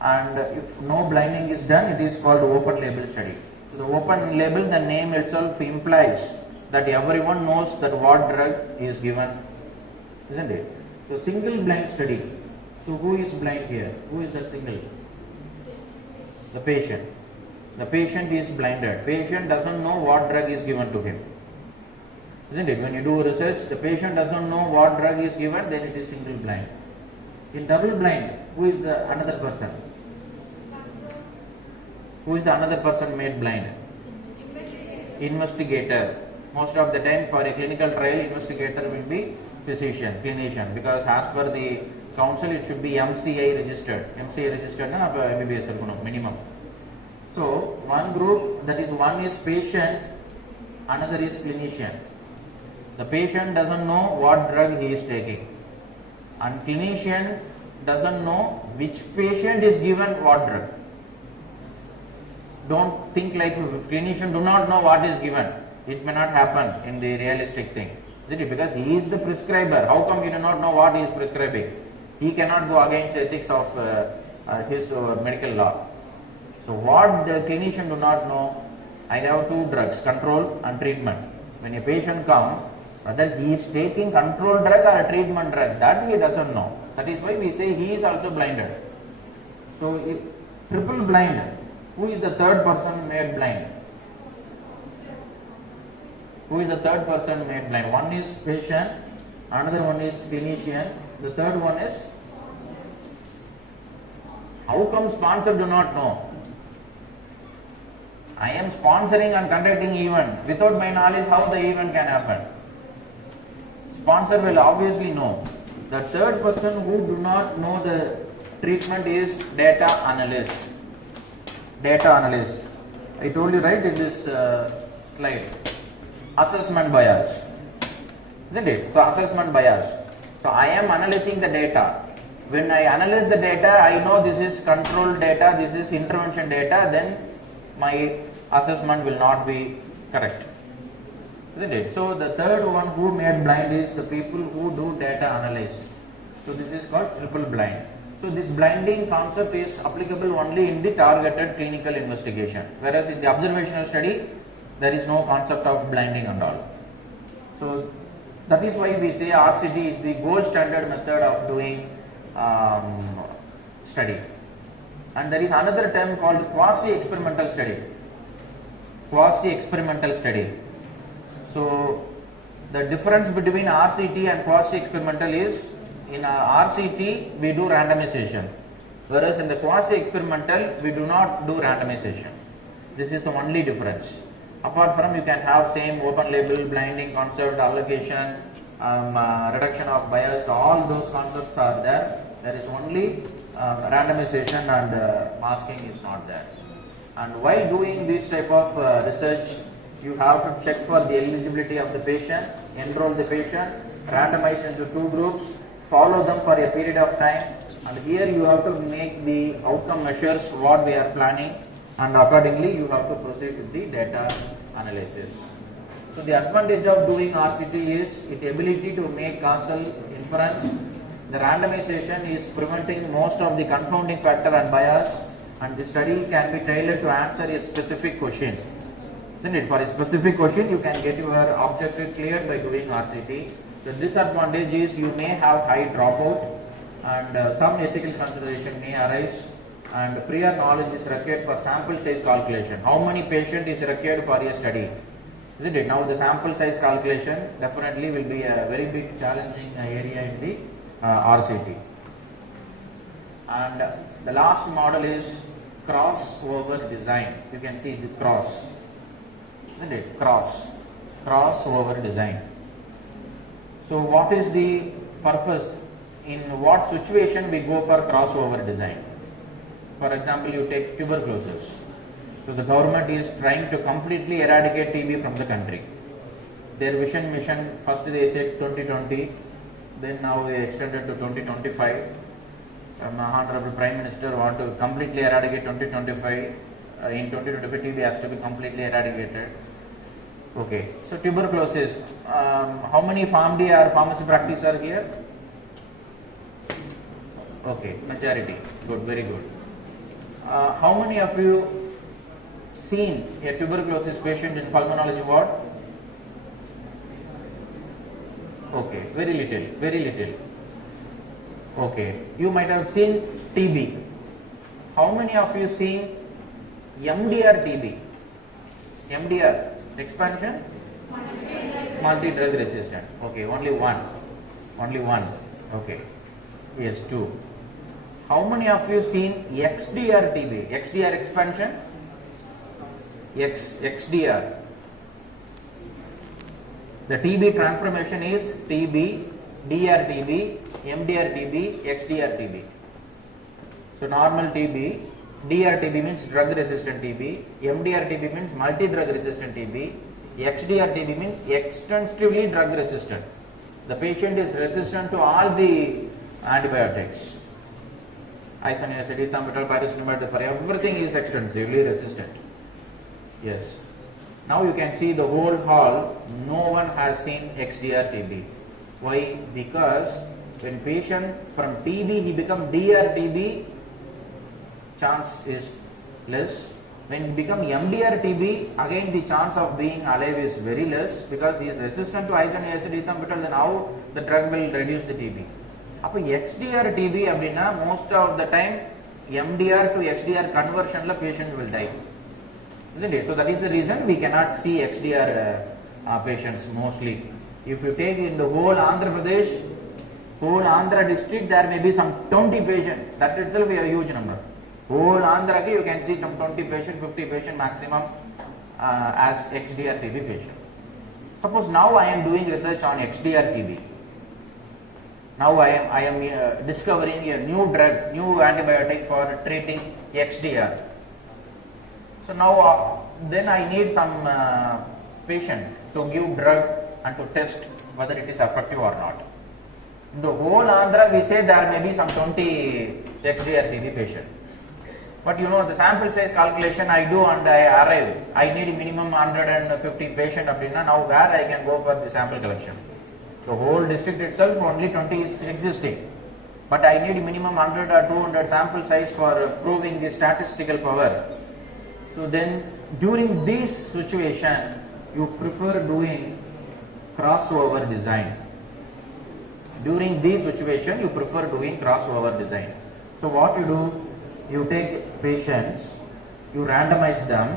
And if no blinding is done, it is called open label study. So the open label, the name itself implies that everyone knows that what drug is given, isn't it? So single blind study. So who is blind here? Who is that single? The patient. The patient is blinded. Patient doesn't know what drug is given to him. Isn't it? When you do research, the patient doesn't know what drug is given, then it is single blind. In double blind, who is the another person? Who is the another person made blind? Investigator. Most of the time for a clinical trial, investigator will be physician, clinician, because as per the council it should be MCI registered. MCI registered na MBBS minimum. So one group, that is one is patient, another is clinician. The patient doesn't know what drug he is taking, and clinician doesn't know which patient is given what drug. Don't think like clinician do not know what is given. It may not happen in the realistic thing. Isn't it? Because he is the prescriber. How come he do not know what he is prescribing? He cannot go against the ethics of his medical law. So what the clinician do not know, I have two drugs, control and treatment. When a patient comes, whether he is taking control drug or a treatment drug, that he doesn't know. That is why we say he is also blinded. So if triple blind, who is the third person made blind? Who is the third person made blind? One is patient, another one is clinician, the third one is? How come sponsor do not know? I am sponsoring and conducting event. Without my knowledge, how the event can happen? Sponsor will obviously know. The third person who do not know the treatment is data analyst. Data analyst. I told you right in this slide. Assessment bias. Isn't it? So assessment bias. So I am analyzing the data. When I analyze the data, I know this is control data, this is intervention data, then my assessment will not be correct. Isn't it? So the third one who made blind is the people who do data analysis. So this is called triple blind. So this blinding concept is applicable only in the targeted clinical investigation, whereas in the observational study there is no concept of blinding and all. So that is why we say RCT is the gold standard method of doing study. And there is another term called quasi-experimental study. Quasi-experimental study. So the difference between RCT and quasi-experimental is, in RCT we do randomization, whereas in the quasi-experimental we do not do randomization. This is the only difference. Apart from, you can have same open label, blinding concept, allocation, reduction of bias, all those concepts are there. There is only randomization and masking is not there. And while doing this type of research, you have to check for the eligibility of the patient, enroll the patient, randomize into two groups, follow them for a period of time, and here you have to make the outcome measures what we are planning, and accordingly you have to proceed with the data analysis. So the advantage of doing RCT is its ability to make causal inference. The randomization is preventing most of the confounding factor and bias, and the study can be tailored to answer a specific question. Then for a specific question you can get your objective cleared by doing RCT. The disadvantage is you may have high dropout, and some ethical consideration may arise, and prior knowledge is required for sample size calculation. How many patient is required for a study? Isn't it? Now the sample size calculation definitely will be a very big challenging area in the RCT. And the last model is crossover design. You can see the cross. Isn't it? Crossover design. So what is the purpose? In what situation we go for crossover design? For example, you take tuberculosis. So the government is trying to completely eradicate TB from the country. Their vision mission, first they said 2020, then now they extended to 2025. Honorable Prime Minister want to completely eradicate 2025. In 2025 TB has to be completely eradicated. Okay, so tuberculosis, how many PharmD or pharmacy practice are here? Okay, majority, good, very good. How many of you seen a tuberculosis patient in pulmonology ward? Okay, very little. Okay, you might have seen TB. How many of you seen MDR TB? MDR, expansion? Multi-drug resistant. Okay, only one. Okay, yes, 2. How many of you seen XDR TB? XDR expansion? XDR. The TB transformation is TB, DR TB, MDR TB, XDR TB. So normal TB, DR TB means drug resistant TB, MDR TB means multi-drug resistant TB, XDR TB means extensively drug resistant. The patient is resistant to all the antibiotics. Isoniazid, ethambutol, pyrosinamide, for everything is extensively resistant. Yes. Now you can see the whole hall, no one has seen XDR TB. Why? Because when patient from TB he become DR TB, chance is less. When he become MDR TB, again the chance of being alive is very less, because he is resistant to isoniazid, ethambutol, then how the drug will reduce the TB. அப்போ XDR TB அப்படின்னா most of the time MDR to XDR conversion la patient will die, isn't it? So that is the reason we cannot see XDR patients mostly. If you take in the whole Andhra Pradesh, whole Andhra district, there may be some 20 patients. That itself is a huge number. Whole Andhra you can see some 20 patients, 50 patients maximum as XDR TB patient. Suppose now I am doing research on XDR TB. Now I am discovering a new drug, new antibiotic for treating XDR. So now then I need some patient to give drug and to test whether it is effective or not. In the whole Andhra we say there may be some 20 XDR TB patient. But you know the sample size calculation I do and I arrive. I need minimum 150 patient abdina. Now where I can go for the sample collection? The whole district itself only 20 is existing, but I need minimum 100 or 200 sample size for proving the statistical power. So then during this situation you prefer doing crossover design. During this situation you prefer doing crossover design. So what you do, you take patients, you randomize them,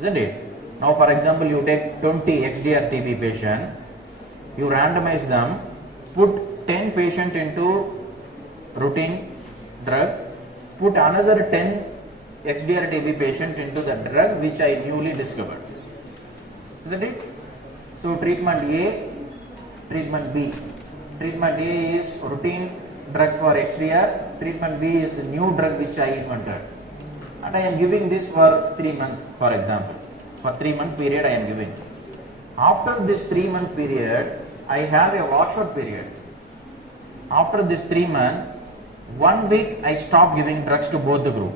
isn't it? Now for example you take 20 XDR TB patient, you randomize them, put 10 patient into routine drug, put another 10 XDR TB patient into the drug which I newly discovered. Isn't it? So treatment A, treatment B. Treatment A is routine drug for XDR, treatment B is the new drug which I invented. And I am giving this for 3 months, for example. For 3-month period I am giving. After this 3-month period, I have a washout period. After this 3 months, 1 week I stop giving drugs to both the group.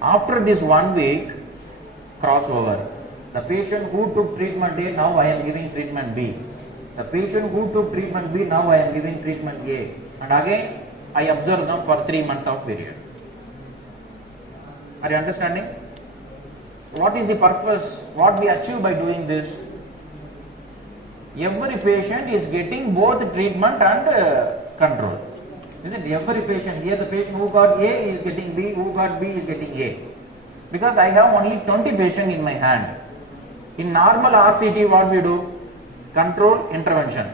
After this 1 week, crossover. The patient who took treatment A, now I am giving treatment B. The patient who took treatment B, now I am giving treatment A. And again, I observe them for 3 months of period. Are you understanding? What is the purpose? What we achieve by doing this? Every patient is getting both treatment and control. Isn't it? Every patient, here the patient who got A is getting B, who got B is getting A. Because I have only 20 patients in my hand. In normal RCT, what we do? Control, intervention.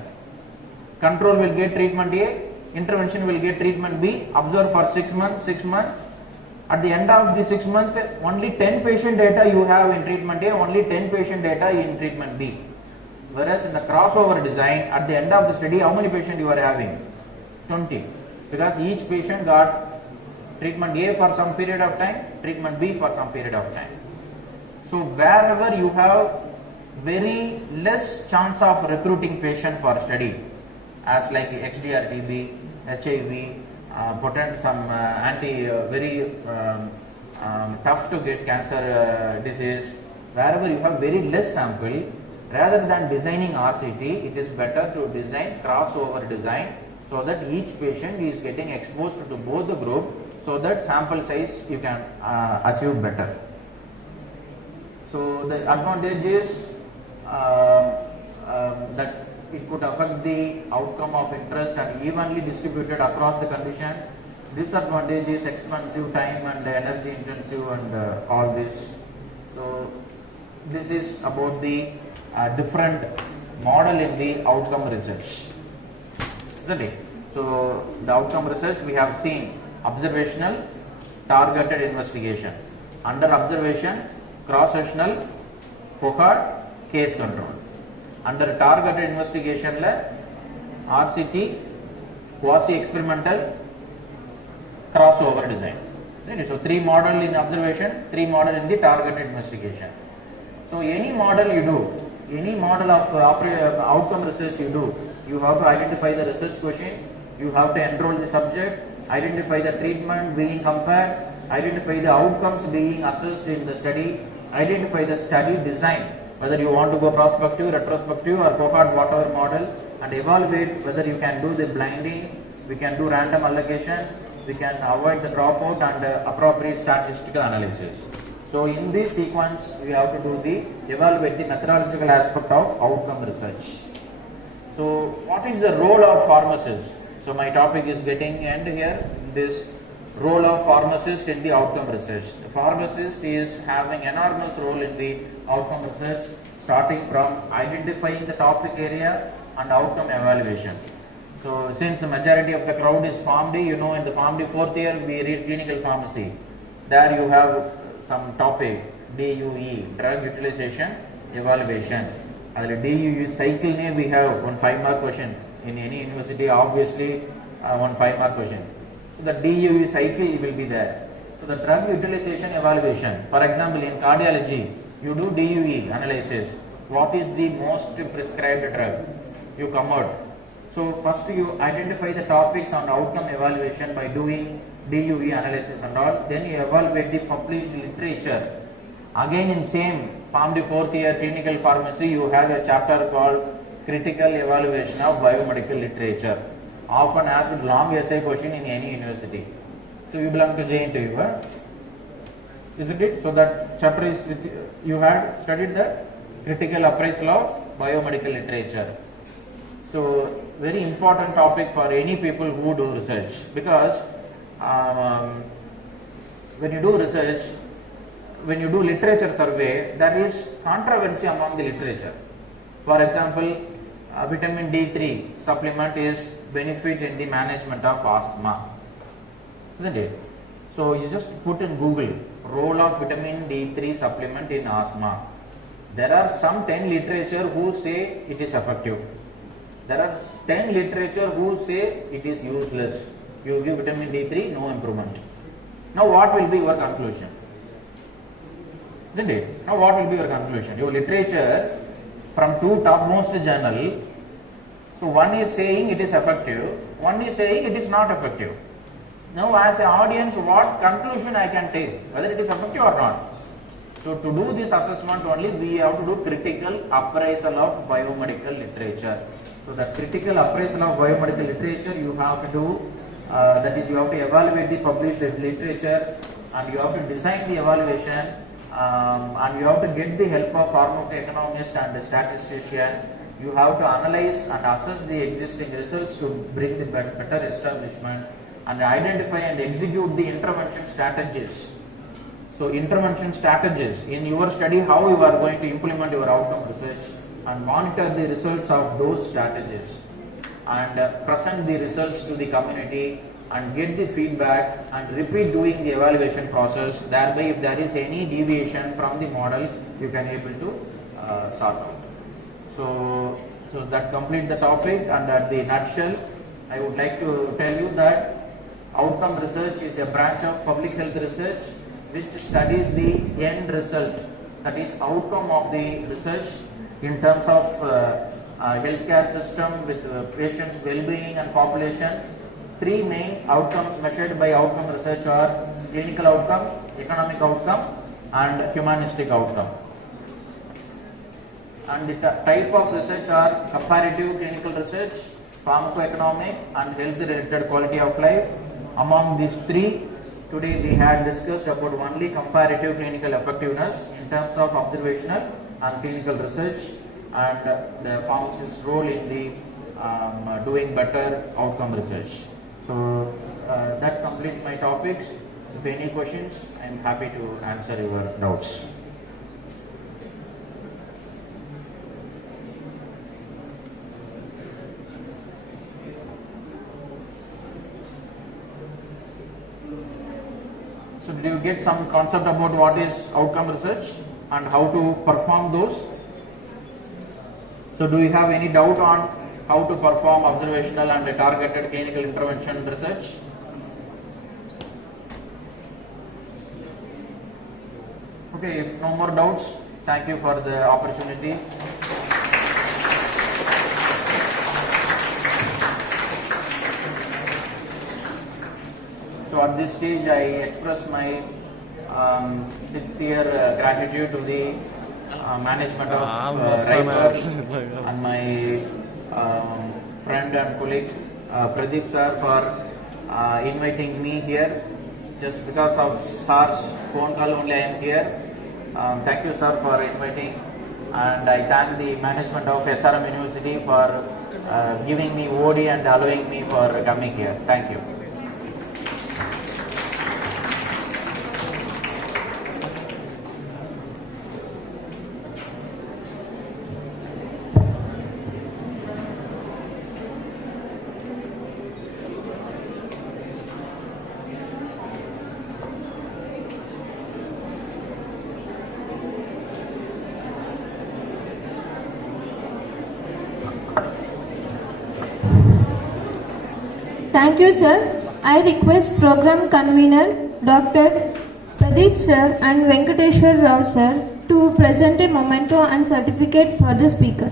Control will get treatment A, intervention will get treatment B, observe for 6 months, 6 months. At the end of the 6 months, only 10 patient data you have in treatment A, only 10 patient data in treatment B. Whereas in the crossover design, at the end of the study, how many patients you are having? 20. Because each patient got treatment A for some period of time, treatment B for some period of time. So wherever you have very less chance of recruiting patient for study, as like XDR-TB, HIV, potent some very tough to get cancer disease, wherever you have very less sample, rather than designing RCT, it is better to design crossover design so that each patient is getting exposed to both the group, so that sample size you can achieve better. So the advantage is that it could affect the outcome of interest and evenly distributed across the condition. Disadvantage is expensive time and energy intensive and all this. So this is about the different model in the outcome research. Isn't it? So the outcome research we have seen observational, targeted investigation. Under observation, cross-sectional, Copart, case control. Under targeted investigation, RCT, quasi-experimental, crossover design. Right? So 3 model in observation, 3 model in the targeted investigation. So any model you do, any model of outcome research you do, you have to identify the research question, you have to enroll the subject, identify the treatment being compared, identify the outcomes being assessed in the study, identify the study design, whether you want to go prospective, retrospective or cohort whatever model, and evaluate whether you can do the blinding, we can do random allocation, we can avoid the dropout and appropriate statistical analysis. So in this sequence we have to do the evaluate the methodological aspect of outcome research. So what is the role of pharmacist? So my topic is getting end here, this role of pharmacist in the outcome research. The pharmacist is having enormous role in the outcome research, starting from identifying the topic area and outcome evaluation. So since the majority of the crowd is PharmD, you know in the PharmD 4th year we read clinical pharmacy. There you have some topic, DUE, drug utilization evaluation. DUE cycle name we have one 5-mark question. In any university obviously one 5-mark question. So the DUE cycle will be there. So the drug utilization evaluation, for example in cardiology, you do DUE analysis. What is the most prescribed drug? You come out. So first you identify the topics on outcome evaluation by doing DUE analysis and all. Then you evaluate the published literature. Again in same PharmD 4th year clinical pharmacy, you have a chapter called critical evaluation of biomedical literature. Often asked long essay question in any university. So you belong to JNTU, huh? Isn't it? So that chapter is with you had studied that critical appraisal of biomedical literature. So very important topic for any people who do research, because when you do research, when you do literature survey, there is controversy among the literature. For example, vitamin D3 supplement is benefit in the management of asthma, isn't it? So you just put in Google role of vitamin D3 supplement in asthma. There are some 10 literature who say it is effective. There are 10 literature who say it is useless. You give vitamin D3, no improvement. Now what will be your conclusion? Isn't it? Now what will be your conclusion? Your literature from 2 topmost journal. So one is saying it is effective, one is saying it is not effective. Now as an audience, what conclusion I can take, whether it is effective or not. So to do this assessment only, we have to do critical appraisal of biomedical literature. So that critical appraisal of biomedical literature you have to do, that is you have to evaluate the published literature, and you have to design the evaluation, and you have to get the help of pharmacoeconomist and statistician. You have to analyze and assess the existing results to bring the better establishment, and identify and execute the intervention strategies. So intervention strategies in your study, how you are going to implement your outcome research, and monitor the results of those strategies, and present the results to the community, and get the feedback, and repeat doing the evaluation process. Thereby, if there is any deviation from the model, you can able to sort out. So that completes the topic, and at the nutshell, I would like to tell you that outcome research is a branch of public health research which studies the end result, that is outcome of the research in terms of healthcare system with patients' well-being and population. Three main outcomes measured by outcome research are clinical outcome, economic outcome, and humanistic outcome. And the type of research are comparative clinical research, pharmacoeconomic, and health-related quality of life. Among these three, today we had discussed about only comparative clinical effectiveness in terms of observational and clinical research, and the pharmacist's role in the doing better outcome research. So that completes my topics. If any questions, I am happy to answer your doubts. So did you get some concept about what is outcome research and how to perform those? So do you have any doubt on how to perform observational and targeted clinical intervention research? Okay, if no more doubts, thank you for the opportunity. So at this stage, I express my sincere gratitude to the management of RIPER and my friend and colleague Pradeep sir for inviting me here. Just because of sir's phone call only I am here. Thank you sir for inviting, and I thank the management of SRM University for giving me OD and allowing me for coming here. Thank you. Thank you, sir. I request program convener Dr. Pradeep sir and Venkateshwar Rao sir to present a memento and certificate for the speaker.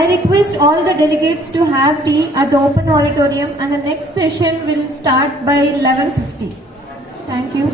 I request all the delegates to have tea at the open auditorium, and the next session will start by 11:50. Thank you.